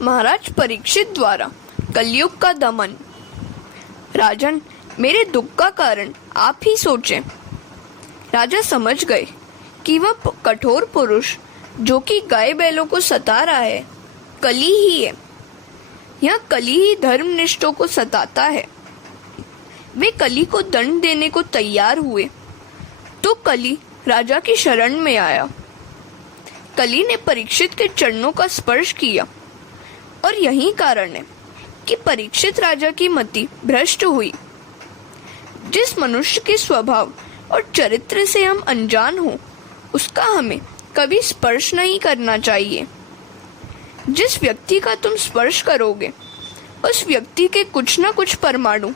महाराज परीक्षित द्वारा कलयुग का दमन। राजन, मेरे दुख का कारण आप ही सोचें। राजा समझ गए कि वह कठोर पुरुष जो कि गाय बैलों को सता रहा है कली ही है। यह कली ही धर्मनिष्ठों को सताता है। वे कली को दंड देने को तैयार हुए तो कली राजा की शरण में आया। कली ने परीक्षित के चरणों का स्पर्श किया और यही कारण है कि परीक्षित राजा की मति भ्रष्ट हुई। जिस मनुष्य के स्वभाव और चरित्र से हम अनजान हो उसका हमें कभी स्पर्श नहीं करना चाहिए। जिस व्यक्ति का तुम स्पर्श करोगे उस व्यक्ति के कुछ न कुछ परमाणु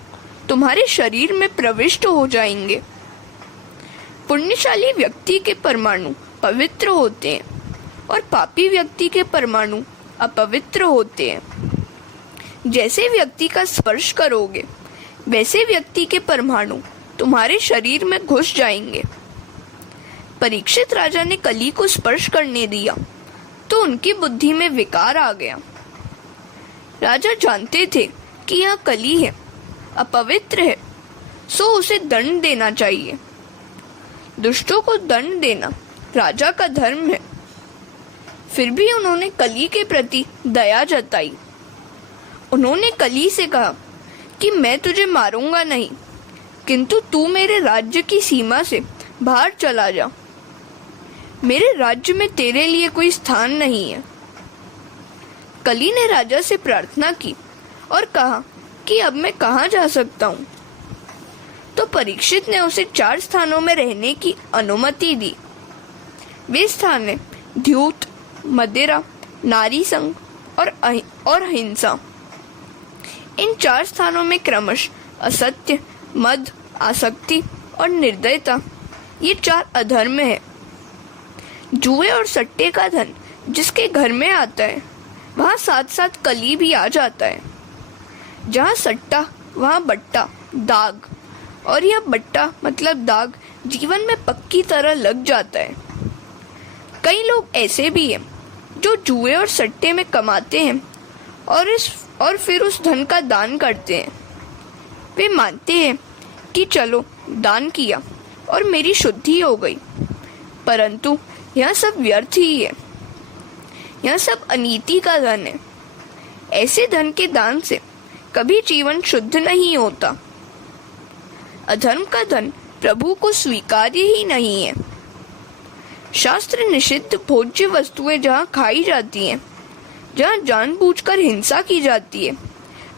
तुम्हारे शरीर में प्रविष्ट हो जाएंगे। पुण्यशाली व्यक्ति के परमाणु पवित्र होते हैं और पापी व्यक्ति के परमाणु अपवित्र होते हैं। जैसे व्यक्ति का स्पर्श करोगे वैसे व्यक्ति के परमाणु तुम्हारे शरीर में घुस जाएंगे। परीक्षित राजा ने कली को स्पर्श करने दिया तो उनकी बुद्धि में विकार आ गया। राजा जानते थे कि यह कली है, अपवित्र है, सो उसे दंड देना चाहिए। दुष्टों को दंड देना राजा का धर्म है। फिर भी उन्होंने कली के प्रति दया जताई। उन्होंने कली से कहा कि मैं तुझे मारूंगा नहीं, किंतु तू मेरे राज्य की सीमा से बाहर चला जा। मेरे राज्य में तेरे लिए कोई स्थान नहीं है। कली ने राजा से प्रार्थना की और कहा कि अब मैं कहाँ जा सकता हूँ। तो परीक्षित ने उसे 4 स्थानों में रहने की अनुमति दी। वे स्थान है द्यूत, मदिरा, नारी संग और हिंसा। इन 4 स्थानों में क्रमश असत्य, मद, आसक्ति और निर्दयता ये 4 अधर्म है। जुए और सट्टे का धन जिसके घर में आता है वहाँ साथ साथ कली भी आ जाता है। जहाँ सट्टा वहाँ बट्टा, दाग, और यह बट्टा मतलब दाग जीवन में पक्की तरह लग जाता है। कई लोग ऐसे भी हैं जो जुए और सट्टे में कमाते हैं और फिर उस धन का दान करते हैं। वे मानते हैं कि चलो दान किया और मेरी शुद्धि हो गई, परंतु यह सब व्यर्थ ही है। यह सब अनीति का धन है। ऐसे धन के दान से कभी जीवन शुद्ध नहीं होता। अधर्म का धन प्रभु को स्वीकार्य ही नहीं है। शास्त्र निषिद्ध भोज्य वस्तुएं जहाँ खाई जाती हैं, जहाँ जानबूझकर हिंसा की जाती है,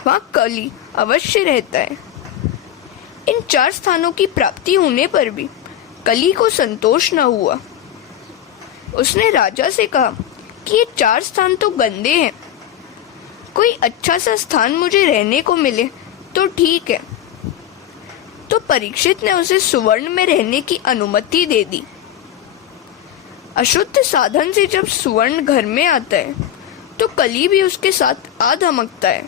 वहाँ कली अवश्य रहता है। इन 4 स्थानों की प्राप्ति होने पर भी कली को संतोष न हुआ। उसने राजा से कहा कि ये 4 स्थान तो गंदे हैं, कोई अच्छा सा स्थान मुझे रहने को मिले तो ठीक है। तो परीक्षित ने उसे सुवर्ण में रहने की अनुमति दे दी। अशुद्ध साधन से जब सुवर्ण घर में आता है तो कली भी उसके साथ आ धमकता है।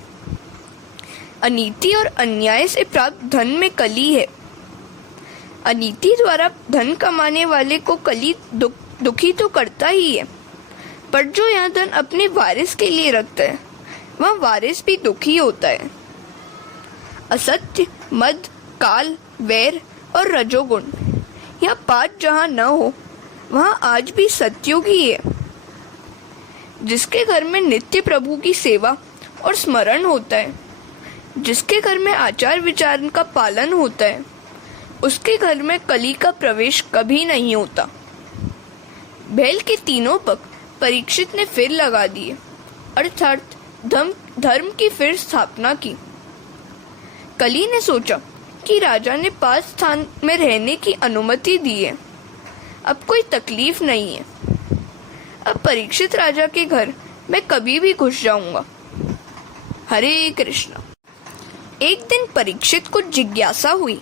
अनीति और अन्याय से प्राप्त धन में कली है। अनीति द्वारा धन कमाने वाले को कली दुखी तो करता ही है, पर जो यह धन अपने वारिस के लिए रखता है वह वारिस भी दुखी होता है। असत्य, मद, काल, वैर और रजोगुण यह 5 जहाँ न हो वहाँ आज भी सत्युग ही है। जिसके घर में नित्य प्रभु की सेवा और स्मरण होता है, जिसके घर में आचार विचार का पालन होता है, उसके घर में कली का प्रवेश कभी नहीं होता। बैल के 3 पग परीक्षित ने फिर लगा दिए, अर्थात धर्म की फिर स्थापना की। कली ने सोचा कि राजा ने 5 स्थान में रहने की अनुमति दी है, अब कोई तकलीफ नहीं है। अब परीक्षित राजा के घर मैं कभी भी घुस जाऊंगा। हरे कृष्ण। एक दिन परीक्षित को जिज्ञासा हुई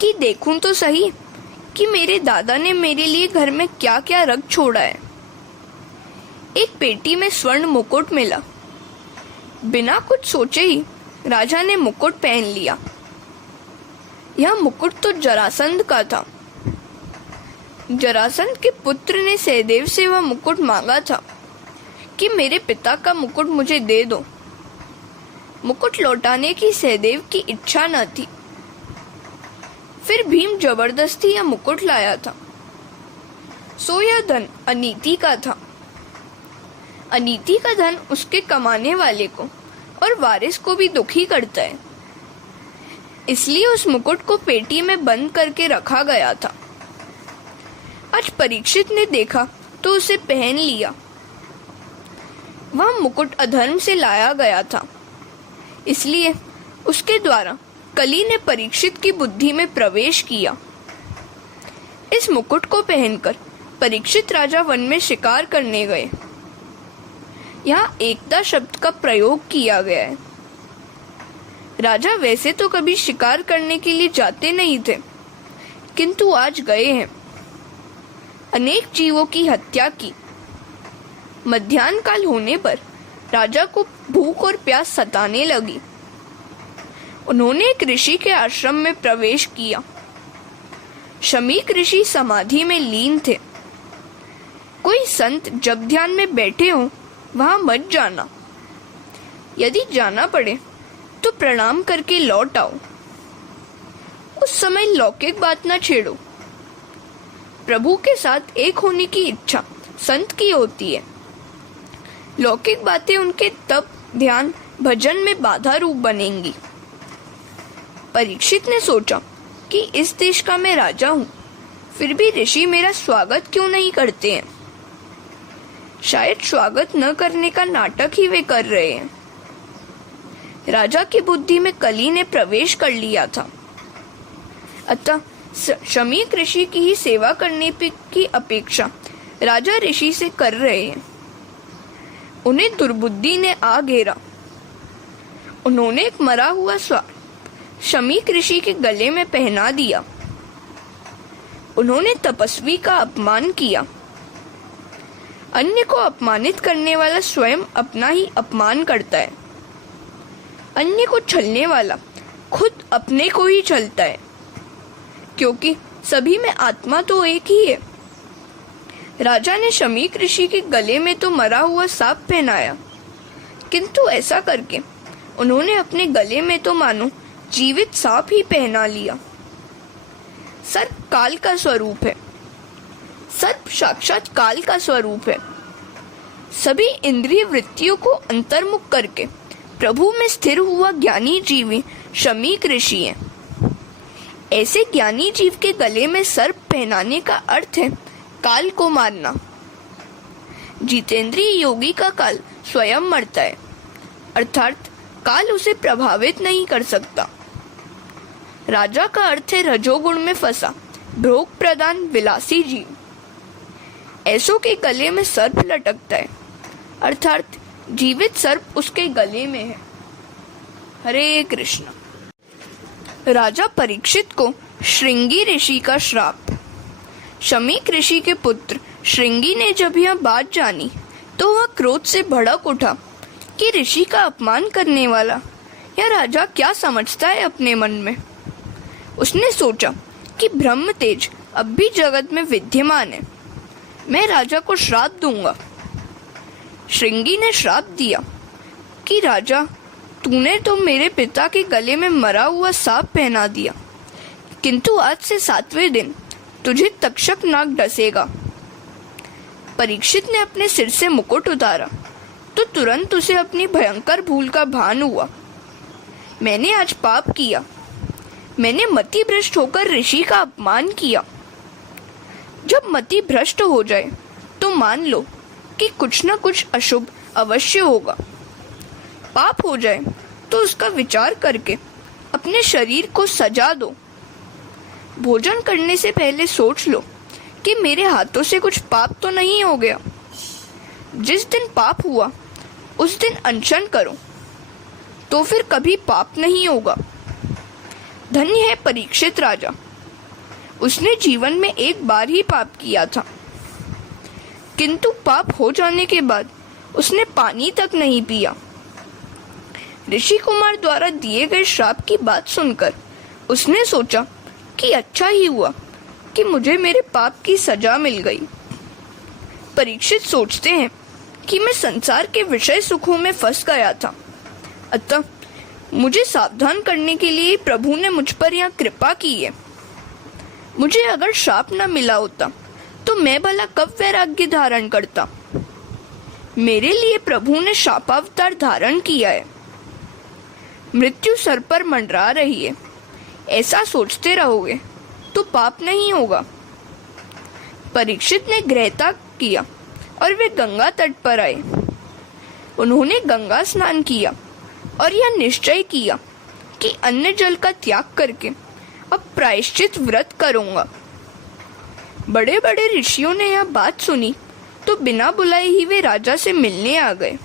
कि देखूं तो सही कि मेरे दादा ने मेरे लिए घर में क्या क्या रख छोड़ा है। एक पेटी में स्वर्ण मुकुट मिला। बिना कुछ सोचे ही राजा ने मुकुट पहन लिया। यह मुकुट तो जरासंध का था। जरासंध के पुत्र ने सहदेव से वह मुकुट मांगा था, कि मेरे पिता का मुकुट मुझे दे दो। मुकुट लौटाने की सहदेव की इच्छा न थी। फिर भीम जबरदस्ती यह मुकुट लाया था। सो यह धन अनीति का था। अनीति का धन उसके कमाने वाले को और वारिस को भी दुखी करता है। इसलिए उस मुकुट को पेटी में बंद करके रखा गया था। आज परीक्षित ने देखा तो उसे पहन लिया। वह मुकुट अधर्म से लाया गया था, इसलिए उसके द्वारा कली ने परीक्षित की बुद्धि में प्रवेश किया। इस मुकुट को पहनकर परीक्षित राजा वन में शिकार करने गए। यहाँ एकता शब्द का प्रयोग किया गया है। राजा वैसे तो कभी शिकार करने के लिए जाते नहीं थे, किंतु आज गए हैं। अनेक जीवों की हत्या की। मध्याह्न काल होने पर राजा को भूख और प्यास सताने लगी। उन्होंने एक ऋषि के आश्रम में प्रवेश किया। शमीक ऋषि समाधि में लीन थे। कोई संत जब ध्यान में बैठे हो वहां मत जाना। यदि जाना पड़े तो प्रणाम करके लौट आओ। उस समय लौकिक बात न छेड़ो। प्रभु के साथ एक होने की इच्छा संत की होती है। लौकिक बातें उनके तप, ध्यान, भजन में बाधा रूप बनेंगी। परीक्षित ने सोचा कि इस देश का मैं राजा हूँ, फिर भी ऋषि मेरा स्वागत क्यों नहीं करते हैं? शायद स्वागत न करने का नाटक ही वे कर रहे हैं। राजा की बुद्धि में कली ने प्रवेश कर लिया था। अतः शमीक ऋषि की ही सेवा करने की अपेक्षा राजा ऋषि से कर रहे हैं। उन्हें दुर्बुद्धि ने आ घेरा। उन्होंने एक मरा हुआ शमीक ऋषि के गले में पहना दिया। उन्होंने तपस्वी का अपमान किया। अन्य को अपमानित करने वाला स्वयं अपना ही अपमान करता है। अन्य को छलने वाला खुद अपने को ही छलता है, क्योंकि सभी में आत्मा तो एक ही है। राजा ने शमीक ऋषि के गले में तो मरा हुआ सांप पहनाया, किंतु ऐसा करके उन्होंने अपने गले में तो मानो जीवित सांप ही पहना लिया। सर्प काल का स्वरूप है। सर्प साक्षात काल का स्वरूप है। सभी इंद्रिय वृत्तियों को अंतर्मुख करके प्रभु में स्थिर हुआ ज्ञानी जीवी शमीक ऋषि है। ऐसे ज्ञानी जीव के गले में सर्प पहनाने का अर्थ है काल को मारना। जितेंद्रिय योगी का काल स्वयं मरता है, अर्थात काल उसे प्रभावित नहीं कर सकता। राजा का अर्थ है रजोगुण में फंसा भोग प्रदान विलासी जीव। ऐसों के गले में सर्प लटकता है, अर्थात जीवित सर्प उसके गले में है। हरे कृष्ण। राजा परीक्षित को श्रृंगी ऋषि का श्राप। शमीक ऋषि के पुत्र श्रृंगी ने जब यह बात जानी तो वह क्रोध से भड़क उठा कि ऋषि का अपमान करने वाला यह राजा क्या समझता है अपने मन में। उसने सोचा कि ब्रह्म तेज अब भी जगत में विद्यमान है, मैं राजा को श्राप दूंगा। श्रृंगी ने श्राप दिया कि राजा, तूने तो मेरे पिता के गले में मरा हुआ सांप पहना दिया, किंतु आज से 7वें दिन तुझे तक्षक नाग डसेगा। परीक्षित ने अपने सिर से मुकुट उतारा तो तुरंत उसे अपनी भयंकर भूल का भान हुआ। मैंने आज पाप किया। मैंने मति भ्रष्ट होकर ऋषि का अपमान किया। जब मति भ्रष्ट हो जाए तो मान लो कि कुछ न कुछ अशुभ अवश्य होगा। पाप हो जाए तो उसका विचार करके अपने शरीर को सजा दो। भोजन करने से पहले सोच लो कि मेरे हाथों से कुछ पाप तो नहीं हो गया। जिस दिन पाप हुआ उस दिन अनशन करो, तो फिर कभी पाप नहीं होगा। धन्य है परीक्षित राजा, उसने जीवन में एक बार ही पाप किया था, किंतु पाप हो जाने के बाद उसने पानी तक नहीं पिया। ऋषि कुमार द्वारा दिए गए श्राप की बात सुनकर उसने सोचा कि अच्छा ही हुआ कि मुझे मेरे पाप की सजा मिल गई। परीक्षित सोचते हैं कि मैं संसार के विषय सुखों में फंस गया था। अतः मुझे सावधान करने के लिए प्रभु ने मुझ पर यह कृपा की है। मुझे अगर शाप न मिला होता तो मैं भला कब वैराग्य धारण करता। मेरे लिए प्रभु ने शापावतार धारण किया है। मृत्यु सर पर मंडरा रही है, ऐसा सोचते रहोगे तो पाप नहीं होगा। परीक्षित ने गृहत्याग किया और वे गंगा तट पर आए। उन्होंने गंगा स्नान किया और यह निश्चय किया कि अन्न जल का त्याग करके अब प्रायश्चित व्रत करूंगा। बड़े बड़े ऋषियों ने यह बात सुनी तो बिना बुलाए ही वे राजा से मिलने आ गए।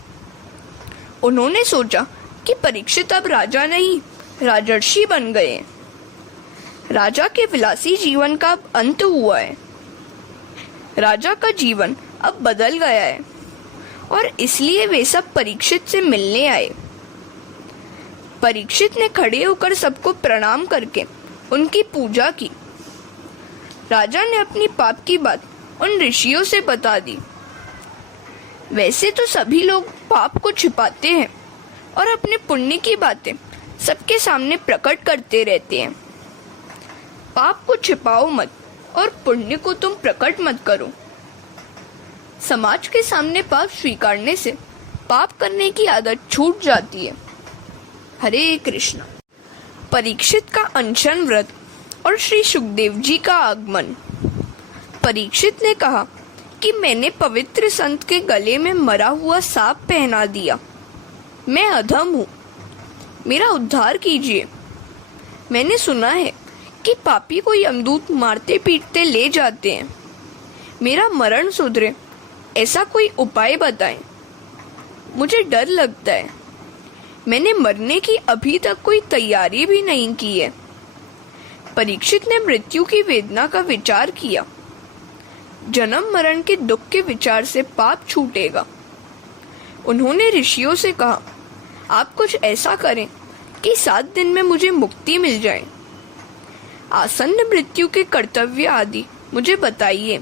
उन्होंने सोचा कि परीक्षित अब राजा नहीं, राजर्षि बन गए। राजा के विलासी जीवन का अब अंत हुआ है। राजा का जीवन अब बदल गया है और इसलिए वे सब परीक्षित से मिलने आए। परीक्षित ने खड़े होकर सबको प्रणाम करके उनकी पूजा की। राजा ने अपनी पाप की बात उन ऋषियों से बता दी। वैसे तो सभी लोग पाप को छिपाते हैं और अपने पुण्य की बातें सबके सामने प्रकट करते रहते हैं। पाप को छिपाओ मत और पुण्य को तुम प्रकट मत करो। समाज के सामने पाप स्वीकारने से पाप करने की आदत छूट जाती है। हरे कृष्ण। परीक्षित का अनशन व्रत और श्री सुखदेव जी का आगमन। परीक्षित ने कहा कि मैंने पवित्र संत के गले में मरा हुआ सांप पहना दिया। मैं अधम हूँ, मेरा उद्धार कीजिए। मैंने सुना है कि पापी को यमदूत मारते पीटते ले जाते हैं। मेरा मरण सुधरे ऐसा कोई उपाय बताएं। मुझे डर लगता है। मैंने मरने की अभी तक कोई तैयारी भी नहीं की है। परीक्षित ने मृत्यु की वेदना का विचार किया। जन्म मरण के दुख के विचार से पाप छूटेगा। उन्होंने ऋषियों से कहा, आप कुछ ऐसा करें कि 7 दिन में मुझे मुक्ति मिल जाए। आसन्न मृत्यु के कर्तव्य आदि मुझे बताइए।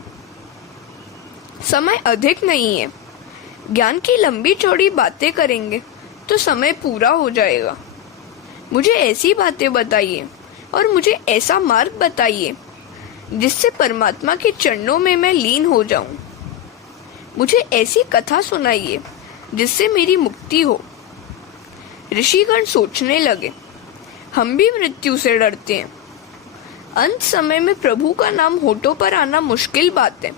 समय अधिक नहीं है। ज्ञान की लंबी चौड़ी बातें करेंगे तो समय पूरा हो जाएगा। मुझे ऐसी बातें बताइए और मुझे ऐसा मार्ग बताइए जिससे परमात्मा के चरणों में मैं लीन हो जाऊं। मुझे ऐसी कथा सुनाइए जिससे मेरी मुक्ति हो। ऋषिगण सोचने लगे, हम भी मृत्यु से डरते हैं। अंत समय में प्रभु का नाम होठों पर आना मुश्किल बात है।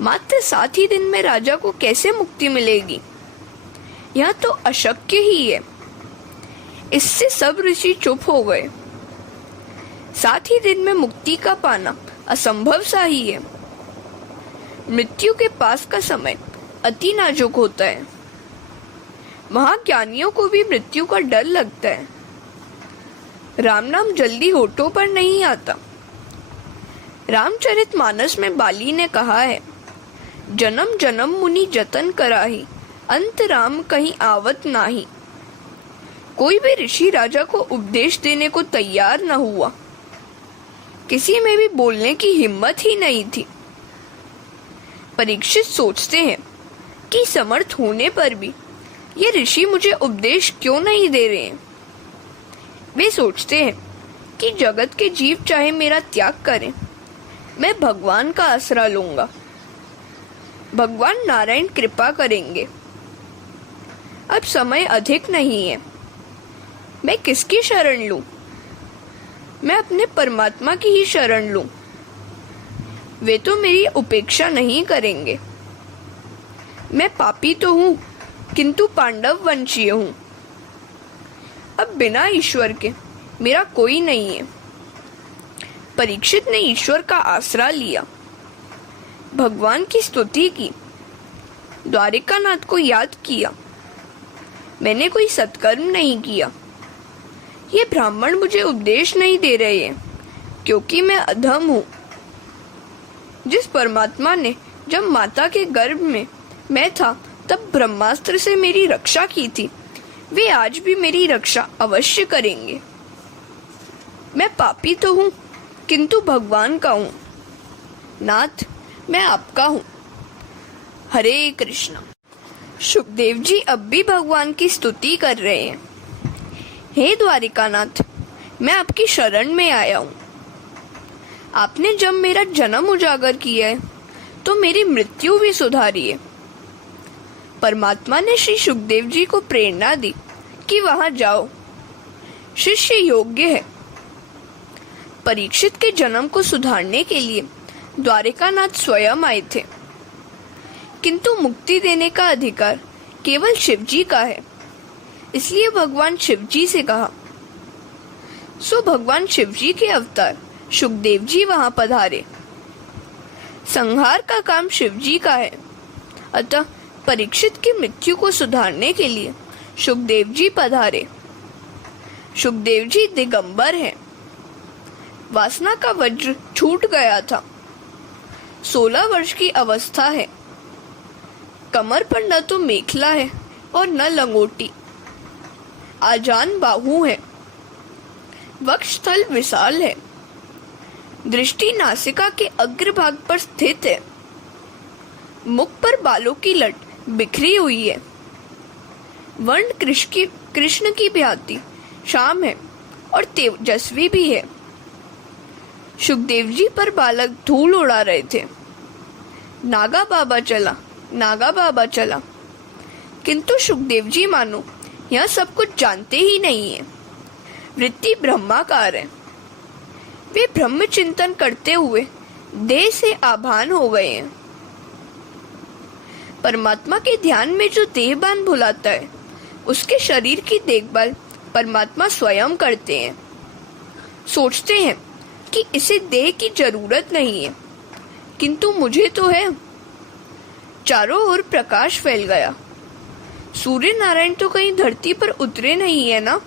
मात्र 7 ही दिन में राजा को कैसे मुक्ति मिलेगी? यह तो अशक्य ही है। इससे सब ऋषि चुप हो गए। 7 ही दिन में मुक्ति का पाना असंभव सा ही है। मृत्यु के पास का समय अति नाजुक होता है। महाज्ञानियों को भी मृत्यु का डर लगता है। राम नाम जल्दी होठों पर नहीं आता। रामचरितमानस में बाली ने कहा है, जन्म जन्म मुनि जतन कराही, अंत राम कहीं आवत नाही। कोई भी ऋषि राजा को उपदेश देने को तैयार न हुआ। किसी में भी बोलने की हिम्मत ही नहीं थी। परीक्षित सोचते हैं कि समर्थ होने पर भी ये ऋषि मुझे उपदेश क्यों नहीं दे रहे हैं। वे सोचते हैं कि जगत के जीव चाहे मेरा त्याग करें, मैं भगवान का आसरा लूंगा। भगवान नारायण कृपा करेंगे। अब समय अधिक नहीं है। मैं किसकी शरण लूं? मैं अपने परमात्मा की ही शरण लूं। वे तो मेरी उपेक्षा नहीं करेंगे। मैं पापी तो हूं, किंतु पांडव वंशीय हूं। अब बिना ईश्वर के मेरा कोई नहीं है। परीक्षित ने ईश्वर का आसरा लिया, भगवान की स्तुति की, द्वारिकानाथ को याद किया। मैंने कोई सत्कर्म नहीं किया। ये ब्राह्मण मुझे उपदेश नहीं दे रहे हैं क्योंकि मैं अधम हूँ। जिस परमात्मा ने जब माता के गर्भ में मैं था तब ब्रह्मास्त्र से मेरी रक्षा की थी, वे आज भी मेरी रक्षा अवश्य करेंगे। मैं पापी तो हूँ किंतु भगवान का हूँ। नाथ, मैं आपका हूँ। हरे कृष्ण। सुखदेव जी अब भी भगवान की स्तुति कर रहे हैं। हे द्वारिकानाथ, मैं आपकी शरण में आया हूँ। आपने जब मेरा जन्म उजागर किया है तो मेरी मृत्यु भी सुधारी है। परमात्मा ने श्री सुखदेव जी को प्रेरणा दी कि वहां जाओ, शिष्य योग्य है। परीक्षित के जन्म को सुधारने के लिए द्वारिकानाथ स्वयं आए थे, किंतु मुक्ति देने का अधिकार केवल शिव जी का है। इसलिए भगवान शिव जी से कहा। सो भगवान शिव जी के अवतार सुखदेव जी वहां पधारे। संहार का काम शिव जी का है, अतः परीक्षित की मृत्यु को सुधारने के लिए सुखदेव जी पधारे। सुखदेव जी दिगंबर हैं। वासना का वज्र छूट गया था। 16 वर्ष की अवस्था है। कमर पर न तो मेखला है और न लंगोटी। आजान बाहु है। वक्षस्थल विशाल है। दृष्टि नासिका के अग्रभाग पर स्थित है। मुख पर बालों की लट बिखरी हुई है। वर्ण कृष्ण की भांति श्याम है और तेजस्वी भी है। सुखदेव जी पर बालक धूल उड़ा रहे थे। नागा बाबा चला, नागा बाबा चला। किंतु सुखदेव जी मानो यह सब कुछ जानते ही नहीं है। वृत्ति ब्रह्माकार है। वे ब्रह्म चिंतन करते हुए देह से आभान हो गए हैं। परमात्मा के ध्यान में जो देहभान भुलाता है, उसके शरीर की देखभाल परमात्मा स्वयं करते हैं। सोचते हैं कि इसे देह की जरूरत नहीं है, किंतु मुझे तो है। चारों ओर प्रकाश फैल गया। सूर्य नारायण तो कहीं धरती पर उतरे नहीं है ना।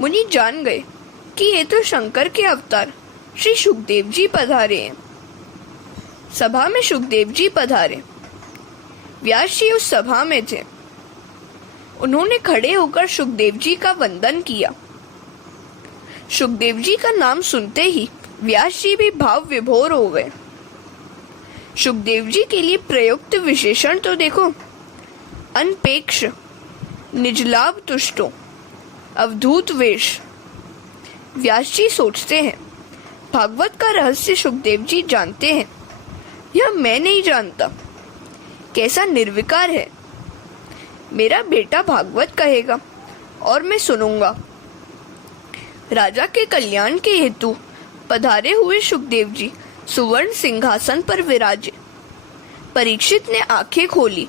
मुनि जान गए कि ये तो शंकर के अवतार श्री सुखदेव जी पधारे हैं। सभा में सुखदेव जी पधारे। व्यास जी उस सभा में थे। उन्होंने खड़े होकर सुखदेव जी का वंदन किया। सुखदेव जी का नाम सुनते ही व्यास जी भी भाव विभोर हो गए। सुखदेव जी के लिए प्रयुक्त विशेषण तो देखो। अनपेक्ष, निजलाभ तुष्टो, अवधूत वेश। व्यास जी सोचते हैं, भागवत का रहस्य सुखदेव जी जानते हैं, यह मैं नहीं जानता। कैसा निर्विकार है। मेरा बेटा भागवत कहेगा और मैं सुनूंगा। राजा के कल्याण के हेतु पधारे हुए सुखदेव जी सुवर्ण सिंहासन पर विराजे। परीक्षित ने आंखें खोली।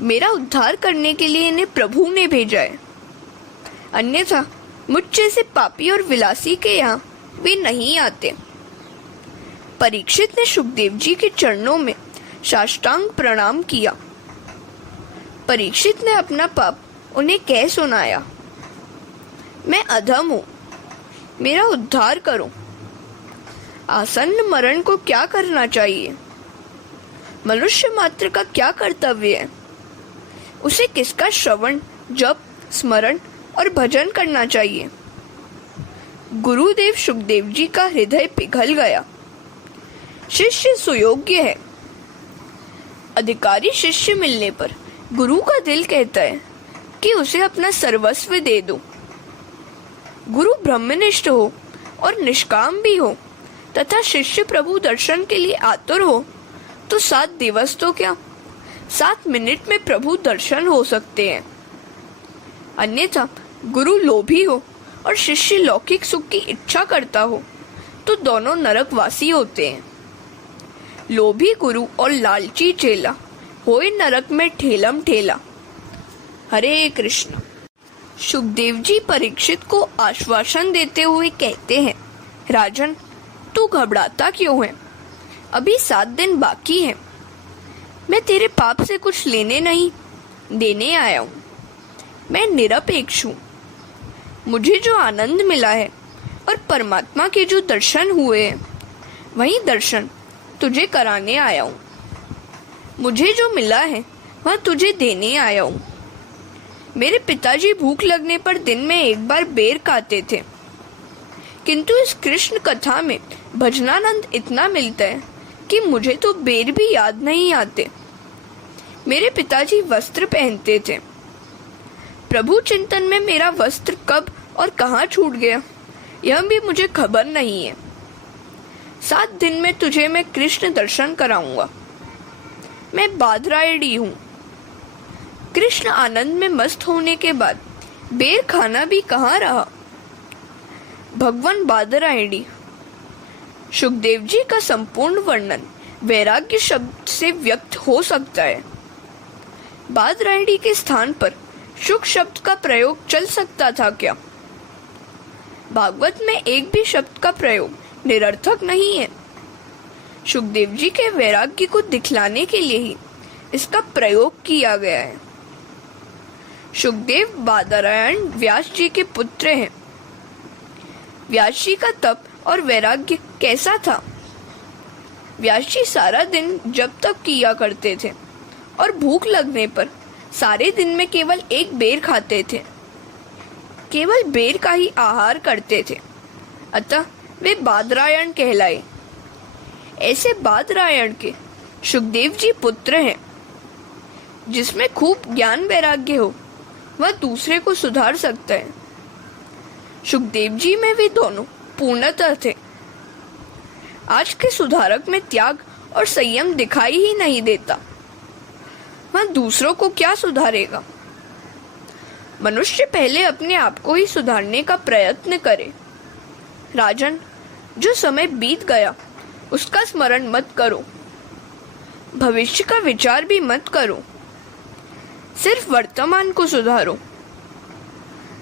मेरा उद्धार करने के लिए इन्हें प्रभु ने भेजा है, अन्यथा मुझ जैसे पापी और विलासी के यहाँ वे नहीं आते। परीक्षित ने सुखदेव जी के चरणों में साष्टांग प्रणाम किया। परीक्षित ने अपना पाप उन्हें कह सुनाया। मैं अधम हूँ, मेरा उद्धार करो। आसन्न मरण को क्या करना चाहिए? मनुष्य मात्र का क्या कर्तव्य है? उसे किसका श्रवण, जप, स्मरण और भजन करना चाहिए? गुरुदेव सुखदेव जी का हृदय पिघल गया। शिष्य सुयोग्य है। अधिकारी शिष्य मिलने पर गुरु का दिल कहता है कि उसे अपना सर्वस्व दे दो। गुरु ब्रह्मनिष्ठ हो और निष्काम भी हो तथा शिष्य प्रभु दर्शन के लिए आतुर हो तो 7 दिवस तो क्या, 7 मिनट में प्रभु दर्शन हो सकते हैं। अन्यथा गुरु लोभी हो और शिष्य लौकिक सुख की इच्छा करता हो तो दोनों नरकवासी होते हैं। लोभी गुरु और लालची चेला होए नरक में ठेलम ठेला। हरे कृष्ण। सुखदेव जी परीक्षित को आश्वासन देते हुए कहते हैं, राजन, तू घबराता क्यों है? अभी 7 दिन बाकी है। मैं तेरे पाप से कुछ लेने नहीं देने आया हूँ। मैं निरपेक्ष हूँ। मुझे जो आनंद मिला है और परमात्मा के जो दर्शन हुए हैं, वही दर्शन तुझे कराने आया हूँ। मुझे जो मिला है वह तुझे देने आया हूँ। मेरे पिताजी भूख लगने पर दिन में एक बार बेर खाते थे, किंतु इस कृष्ण कथा में भजनानंद इतना मिलता है कि मुझे तो बेर भी याद नहीं आते। मेरे पिताजी वस्त्र पहनते थे। प्रभु चिंतन में मेरा वस्त्र कब और कहाँ छूट गया, यह भी मुझे खबर नहीं है। 7 दिन में तुझे मैं कृष्ण दर्शन कराऊंगा। मैं बादरायणी हूँ। कृष्ण आनंद में मस्त होने के बाद बेर खाना भी कहाँ रहा। भगवान बादरायणी। सुखदेव जी का संपूर्ण वर्णन वैराग्य शब्द से व्यक्त हो सकता है। बादरायणी के स्थान पर सुख शब्द का प्रयोग चल सकता था क्या? भागवत में एक भी शब्द का प्रयोग निरर्थक नहीं है। सुखदेव जी के वैराग्य को दिखलाने के लिए ही इसका प्रयोग किया गया है। सुखदेव बादरायण व्यास जी के पुत्र हैं। व्यास जी का तप और वैराग्य कैसा था? व्यास जी सारा दिन जप तप किया करते थे और भूख लगने पर सारे दिन में केवल एक बेर खाते थे। केवल बेर का ही आहार करते थे, अतः वे बादरायण कहलाए। ऐसे बादरायण के सुखदेव जी पुत्र हैं। जिसमें खूब ज्ञान वैराग्य हो वह दूसरे को सुधार सकता है। सुखदेव जी में वे दोनों पूर्णतः थे। आज के सुधारक में त्याग और संयम दिखाई ही नहीं देता। वह दूसरों को क्या सुधारेगा? मनुष्य पहले अपने आप को ही सुधारने का प्रयत्न करे। राजन, जो समय बीत गया उसका स्मरण मत करो, भविष्य का विचार भी मत करो, सिर्फ वर्तमान को सुधारो।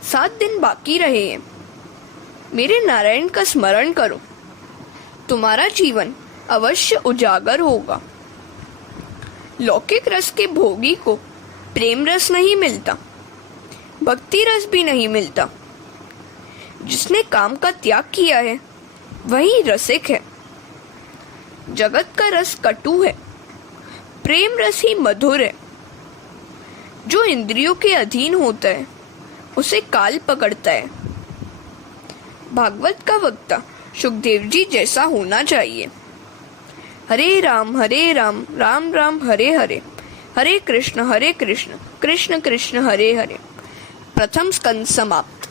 7 दिन बाकी रहे हैं। मेरे नारायण का स्मरण करो, तुम्हारा जीवन अवश्य उजागर होगा। लौकिक रस के भोगी को प्रेम रस नहीं मिलता, भक्ति रस भी नहीं मिलता। जिसने काम का त्याग किया है वही रसिक है। जगत का रस कटु है, प्रेम रस ही मधुर है। जो इंद्रियों के अधीन होता है उसे काल पकड़ता है। भागवत का वक्ता सुखदेव जी जैसा होना चाहिए। हरे राम राम राम हरे हरे, हरे कृष्ण कृष्ण कृष्ण हरे हरे। प्रथम स्कंद समाप्त।